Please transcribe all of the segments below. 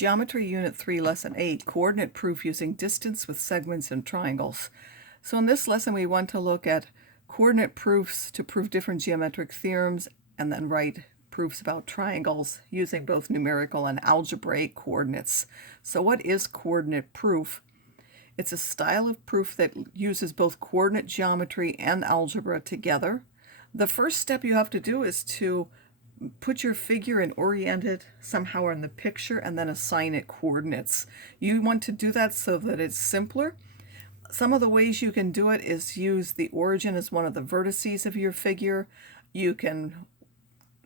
Geometry Unit 3, Lesson 8, Coordinate Proof Using Distance with Segments and Triangles. So in this lesson we want to look at coordinate proofs to prove different geometric theorems and then write proofs about triangles using both numerical and algebraic coordinates. So what is coordinate proof? It's a style of proof that uses both coordinate geometry and algebra together. The first step you have to do is to put your figure and orient it somehow in the picture and then assign it coordinates. You want to do that so that it's simpler. Some of the ways you can do it is use the origin as one of the vertices of your figure. You can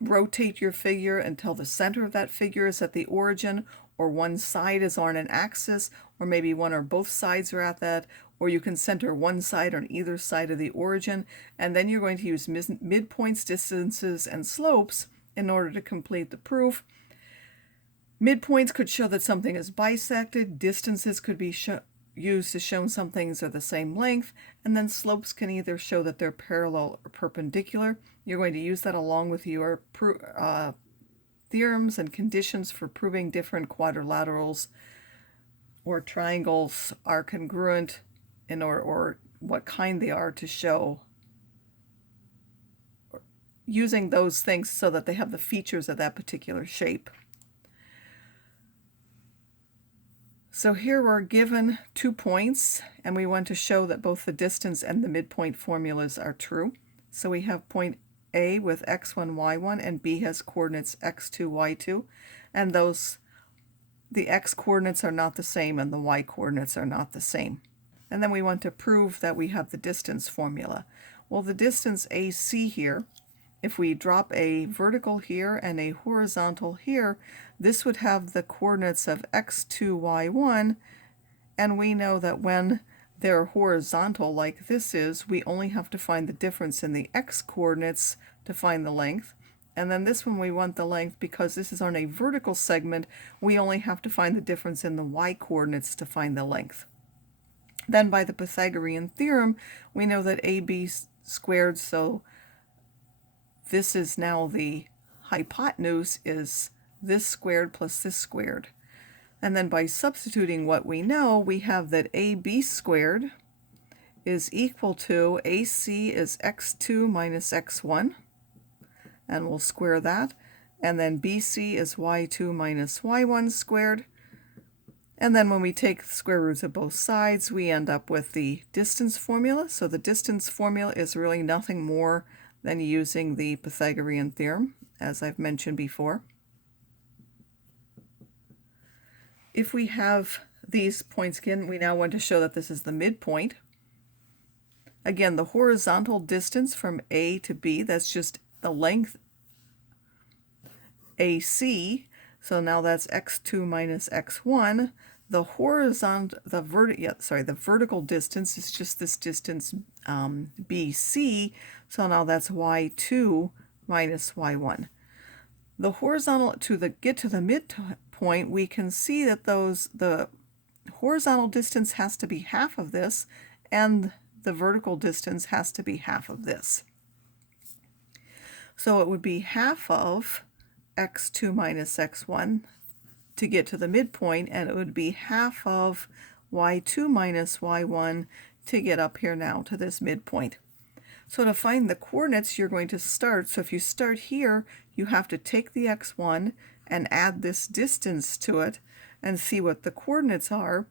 rotate your figure until the center of that figure is at the origin, or one side is on an axis, or maybe one or both sides are at that, or you can center one side on either side of the origin, and then you're going to use midpoints, distances, and slopes in order to complete the proof. Midpoints could show that something is bisected, distances could be used to show some things are the same length, and then slopes can either show that they're parallel or perpendicular. You're going to use that along with your theorems and conditions for proving different quadrilaterals or triangles are congruent or what kind they are to show, using those things so that they have the features of that particular shape. So here we're given 2 points, and we want to show that both the distance and the midpoint formulas are true. So we have point A with x1, y1, and B has coordinates x2, y2, and the x coordinates are not the same and the y coordinates are not the same. And then we want to prove that we have the distance formula. Well, the distance AC here, if we drop a vertical here and a horizontal here, this would have the coordinates of x2, y1, and we know that when they're horizontal like this is, we only have to find the difference in the x coordinates to find the length. And then this one we want the length because this is on a vertical segment, we only have to find the difference in the y coordinates to find the length. Then by the Pythagorean theorem, we know that AB squared, so this is now the hypotenuse is this squared plus this squared. And then by substituting what we know, we have that AB squared is equal to AC is x2 minus x1, and we'll square that. And then BC is y2 minus y1 squared. And then when we take the square roots of both sides, we end up with the distance formula. So the distance formula is really nothing more than using the Pythagorean theorem, as I've mentioned before. If we have these points again, we now want to show that this is the midpoint. Again, the horizontal distance from A to B, that's just the length AC. So now that's x2 minus x1. The vertical distance is just this distance BC. So now that's y2 minus y1. The horizontal get to the midpoint, we can see that the horizontal distance has to be half of this, and the vertical distance has to be half of this. So it would be half of x2 minus x1 to get to the midpoint, and it would be half of y2 minus y1 to get up here now to this midpoint. So to find the coordinates, you're going to start. So if you start here, you have to take the x1 and add this distance to it and see what the coordinates are.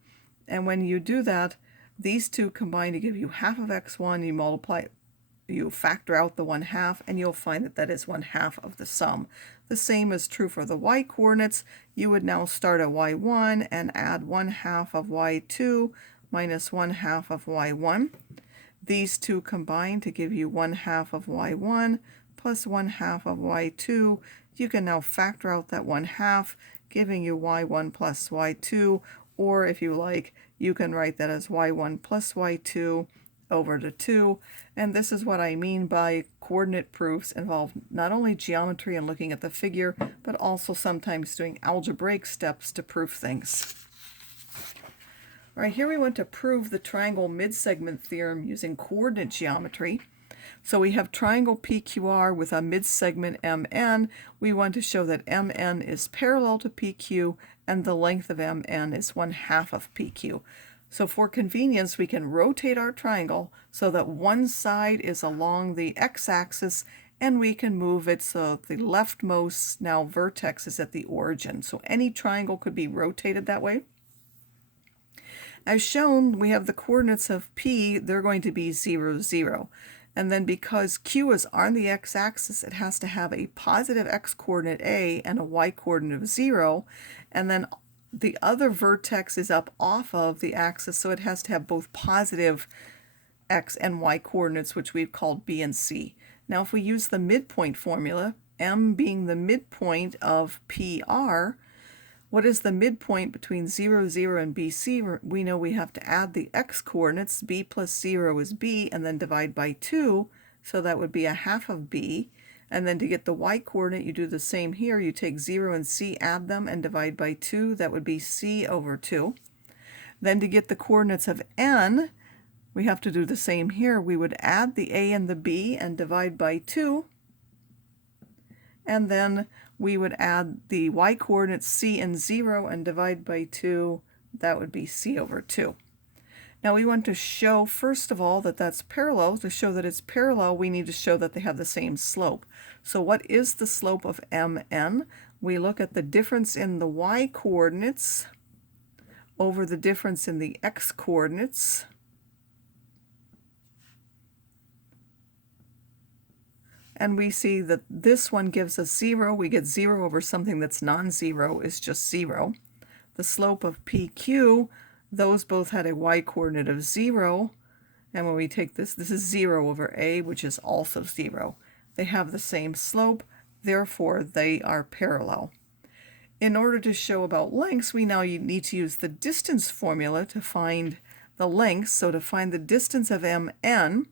And when you do that, these two combine to give you half of x1. You factor out the 1/2, and you'll find that that is 1/2 of the sum. The same is true for the y coordinates. You would now start at y1 and add 1/2 of y2 minus 1/2 of y1. These two combine to give you 1/2 of y1 plus 1/2 of y2. You can now factor out that 1/2, giving you y1 plus y2, or if you like, you can write that as y1 plus y2 over to 2. And this is what I mean by coordinate proofs involve not only geometry and looking at the figure, but also sometimes doing algebraic steps to prove things. All right, here we want to prove the triangle midsegment theorem using coordinate geometry. So we have triangle PQR with a midsegment MN. We want to show that MN is parallel to PQ and the length of MN is 1/2 of PQ. So for convenience, we can rotate our triangle so that one side is along the x-axis and we can move it so the leftmost now vertex is at the origin. So any triangle could be rotated that way. As shown, we have the coordinates of P, they're going to be 0, 0. And then because Q is on the x-axis, it has to have a positive x-coordinate A and a y-coordinate of 0. And then the other vertex is up off of the axis, so it has to have both positive x and y coordinates, which we've called B and C. Now, if we use the midpoint formula, M being the midpoint of PR, what is the midpoint between 0, 0 and BC? We know we have to add the x-coordinates. B plus 0 is B, and then divide by 2, so that would be 1/2 of B. And then to get the y-coordinate, you do the same here. You take 0 and C, add them, and divide by 2. That would be C over 2. Then to get the coordinates of N, we have to do the same here. We would add the A and the B and divide by 2. And then we would add the y-coordinates C and 0 and divide by 2. That would be C over 2. Now we want to show, first of all, that that's parallel. To show that it's parallel, we need to show that they have the same slope. So what is the slope of MN? We look at the difference in the y-coordinates over the difference in the x-coordinates. And we see that this one gives us 0. We get 0 over something that's non-zero is just 0. The slope of PQ, those both had a y-coordinate of 0. And when we take this, this is 0 over A, which is also 0. They have the same slope, therefore they are parallel. In order to show about lengths, we now need to use the distance formula to find the length. So to find the distance of MN,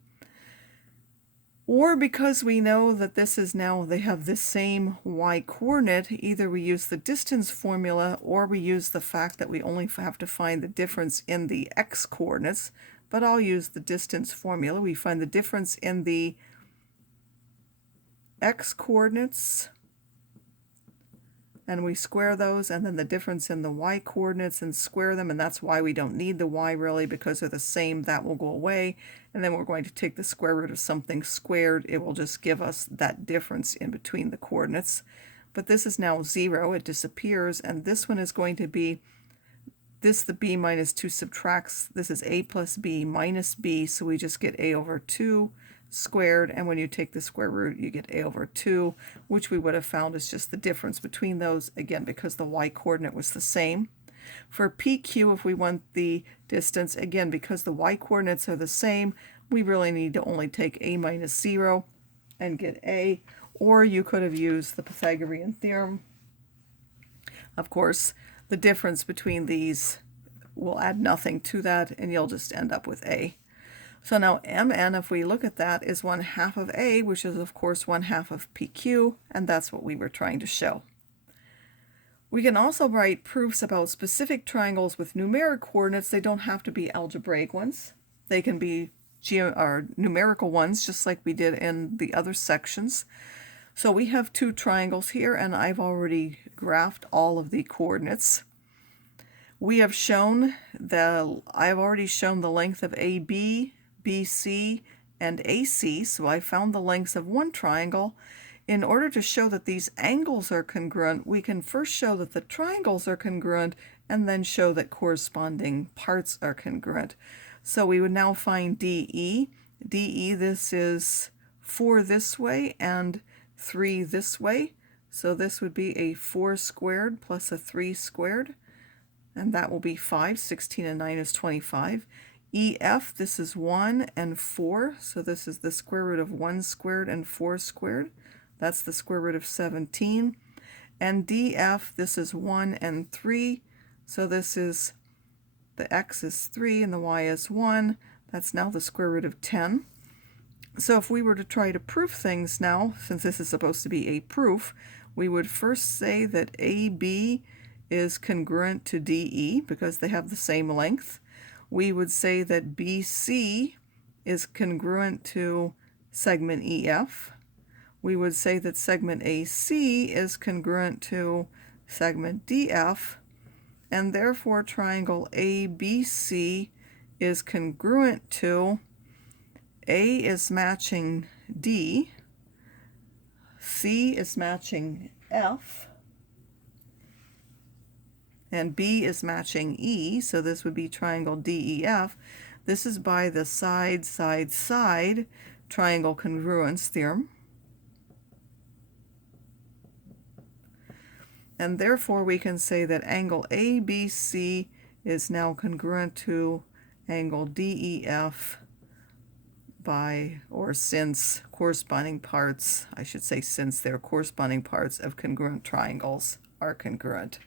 or because we know that this is now, they have the same y-coordinate, either we use the distance formula or we use the fact that we only have to find the difference in the x-coordinates, but I'll use the distance formula. We find the difference in the x-coordinates and we square those, and then the difference in the y-coordinates and square them, and that's why we don't need the y really, because they're the same. That will go away, and then we're going to take the square root of something squared. It will just give us that difference in between the coordinates. But this is now 0, it disappears, and this one is going to be this, the b minus 2 subtracts, this is a plus b minus b, so we just get a over 2 squared, and when you take the square root, you get a over 2, which we would have found is just the difference between those, again, because the y-coordinate was the same. For PQ, if we want the distance, again, because the y-coordinates are the same, we really need to only take a minus 0 and get a, or you could have used the Pythagorean theorem. Of course, the difference between these will add nothing to that, and you'll just end up with a. So now MN, if we look at that, is 1/2 of A, which is of course 1/2 of PQ, and that's what we were trying to show. We can also write proofs about specific triangles with numeric coordinates. They don't have to be algebraic ones. They can be numerical ones, just like we did in the other sections. So we have two triangles here, and I've already graphed all of the coordinates. We have shown I've already shown the length of AB, BC, and AC, so I found the lengths of one triangle. In order to show that these angles are congruent, we can first show that the triangles are congruent and then show that corresponding parts are congruent. So we would now find DE. DE, this is 4 this way and 3 this way. So this would be a 4 squared plus a 3 squared. And that will be 5. 16 and 9 is 25. EF, this is 1 and 4. So this is the square root of 1 squared and 4 squared. That's the square root of 17. And DF, this is 1 and 3. So this is, the x is 3 and the y is 1. That's now the square root of 10. So if we were to try to prove things now, since this is supposed to be a proof, we would first say that AB is congruent to DE because they have the same length. We would say that BC is congruent to segment EF, we would say that segment AC is congruent to segment DF, and therefore triangle ABC is congruent to A is matching D, C is matching F, and B is matching E, so this would be triangle DEF. This is by the side, side, side triangle congruence theorem. And therefore we can say that angle ABC is now congruent to angle DEF by, or since corresponding parts, I should say since their corresponding parts of congruent triangles are congruent.